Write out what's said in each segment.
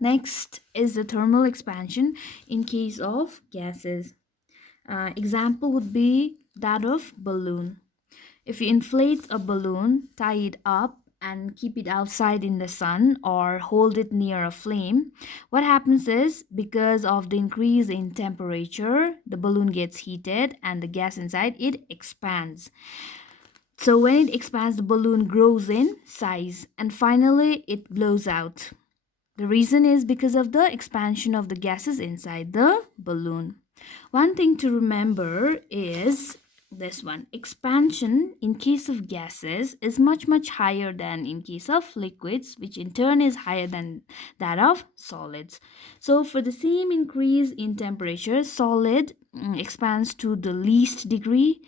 Next is the thermal expansion in case of gases. Example would be that of balloon. If you inflate a balloon, tie it up and keep it outside in the sun or hold it near a flame, what happens is because of the increase in temperature, the balloon gets heated and the gas inside it expands. So when it expands, the balloon grows in size and finally it blows out. The reason is because of the expansion of the gases inside the balloon. One thing to remember is this one: expansion in case of gases is much higher than in case of liquids, which in turn is higher than that of solids. So for the same increase in temperature, solid expands to the least degree,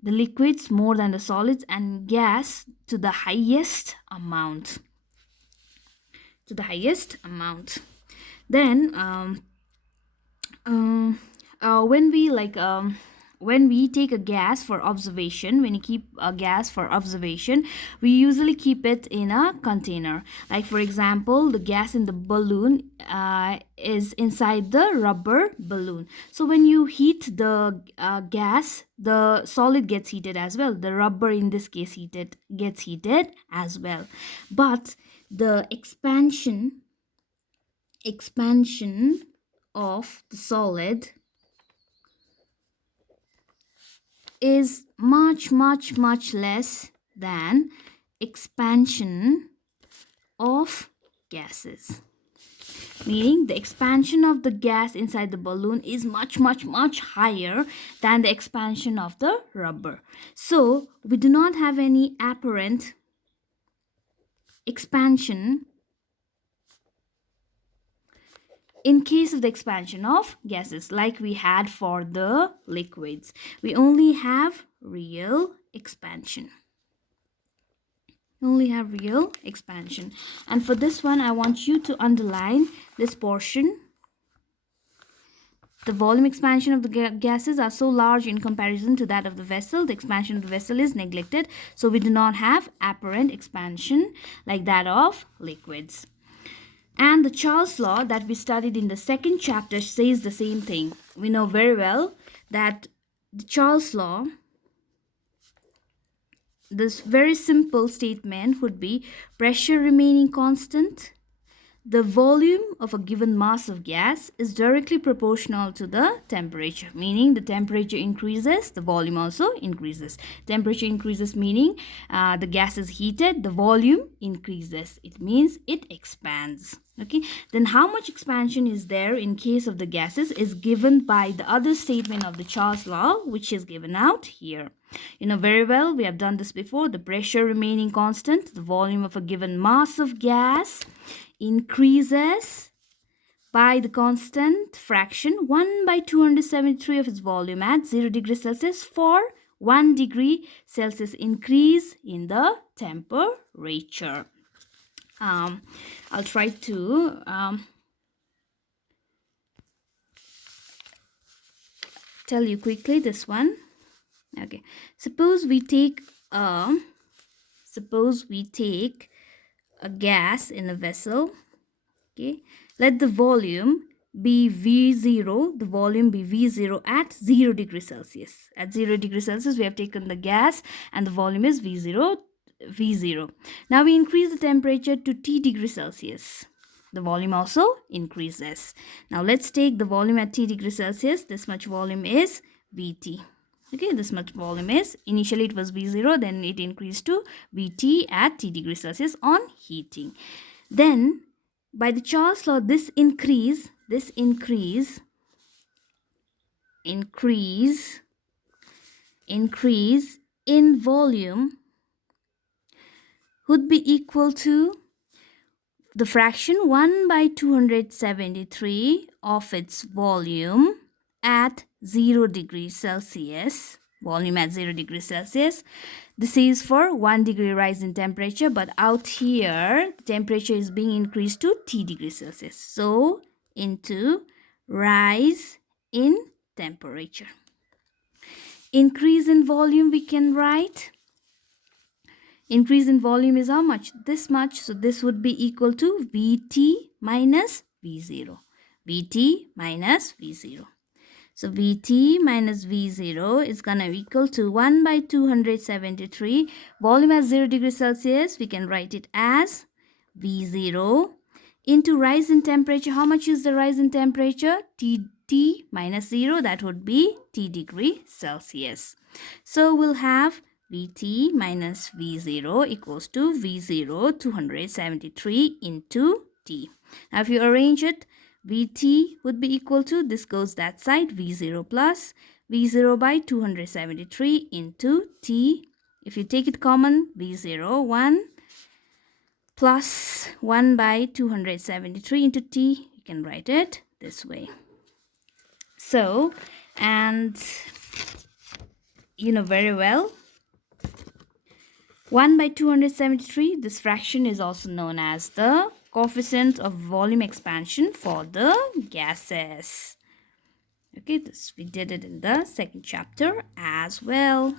the liquids more than the solids, and gas to the highest amount. Then um, when we when we take a gas for observation, when you keep a gas for observation, we usually keep it in a container. Like for example, the gas in the balloon is inside the rubber balloon. So when you heat the gas, the solid gets heated as well. The rubber in this case gets heated as well. But the expansion of the solid is much less than expansion of gases, meaning the expansion of the gas inside the balloon is much higher than the expansion of the rubber. So we do not have any apparent expansion in case of the expansion of gases like we had for the liquids. We only have real expansion. And for this one, I want you to underline this portion. The volume expansion of the gases are so large in comparison to that of the vessel. The expansion of the vessel is neglected. So we do not have apparent expansion like that of liquids. And the Charles law that we studied in the second chapter says the same thing. We know very well that the Charles law, this very simple statement would be pressure remaining constant, the volume of a given mass of gas is directly proportional to the temperature, meaning the temperature increases, the volume also increases. Temperature increases meaning the gas is heated, the volume increases. It means it expands. Okay, then how much expansion is there in case of the gases is given by the other statement of the Charles law, which is given out here. You know very well, we have done this before. The pressure remaining constant, the volume of a given mass of gas increases by the constant fraction 1 by 273 of its volume at 0 degrees Celsius for 1 degree Celsius increase in the temperature. I'll try to tell you quickly this one. Okay, suppose we take a gas in a vessel. Okay, let the volume be V0, the volume be V0 at 0 degrees Celsius. At 0 degrees Celsius, we have taken the gas and the volume is V0. Now we increase the temperature to T degrees Celsius. The volume also increases. Now let's take the volume at T degrees Celsius. This much volume is Vt. Okay, this much volume is, initially it was V0, then it increased to Vt at T degrees Celsius on heating. Then by the Charles law, this increase in volume would be equal to the fraction 1 by 273 of its volume at 0 degrees Celsius. Volume at 0 degrees Celsius. This is for 1 degree rise in temperature, but out here the temperature is being increased to T degrees Celsius. So into rise in temperature. Increase in volume we can write. Increase in volume is how much? This much. So this would be equal to Vt minus V0. Vt minus V0. So Vt minus V0 is going to equal to 1 by 273. Volume at 0 degrees Celsius, we can write it as V0 into rise in temperature. How much is the rise in temperature? T minus 0, that would be T degree Celsius. So we'll have Vt minus V0 equals to V0 273 into T. Now if you arrange it, Vt would be equal to, this goes that side, V0 plus V0 by 273 into T. If you take it common, V0, 1 plus 1 by 273 into T. You can write it this way. So, and you know very well, 1 by 273, this fraction is also known as the coefficient of volume expansion for the gases. Okay, this we did it in the second chapter as well.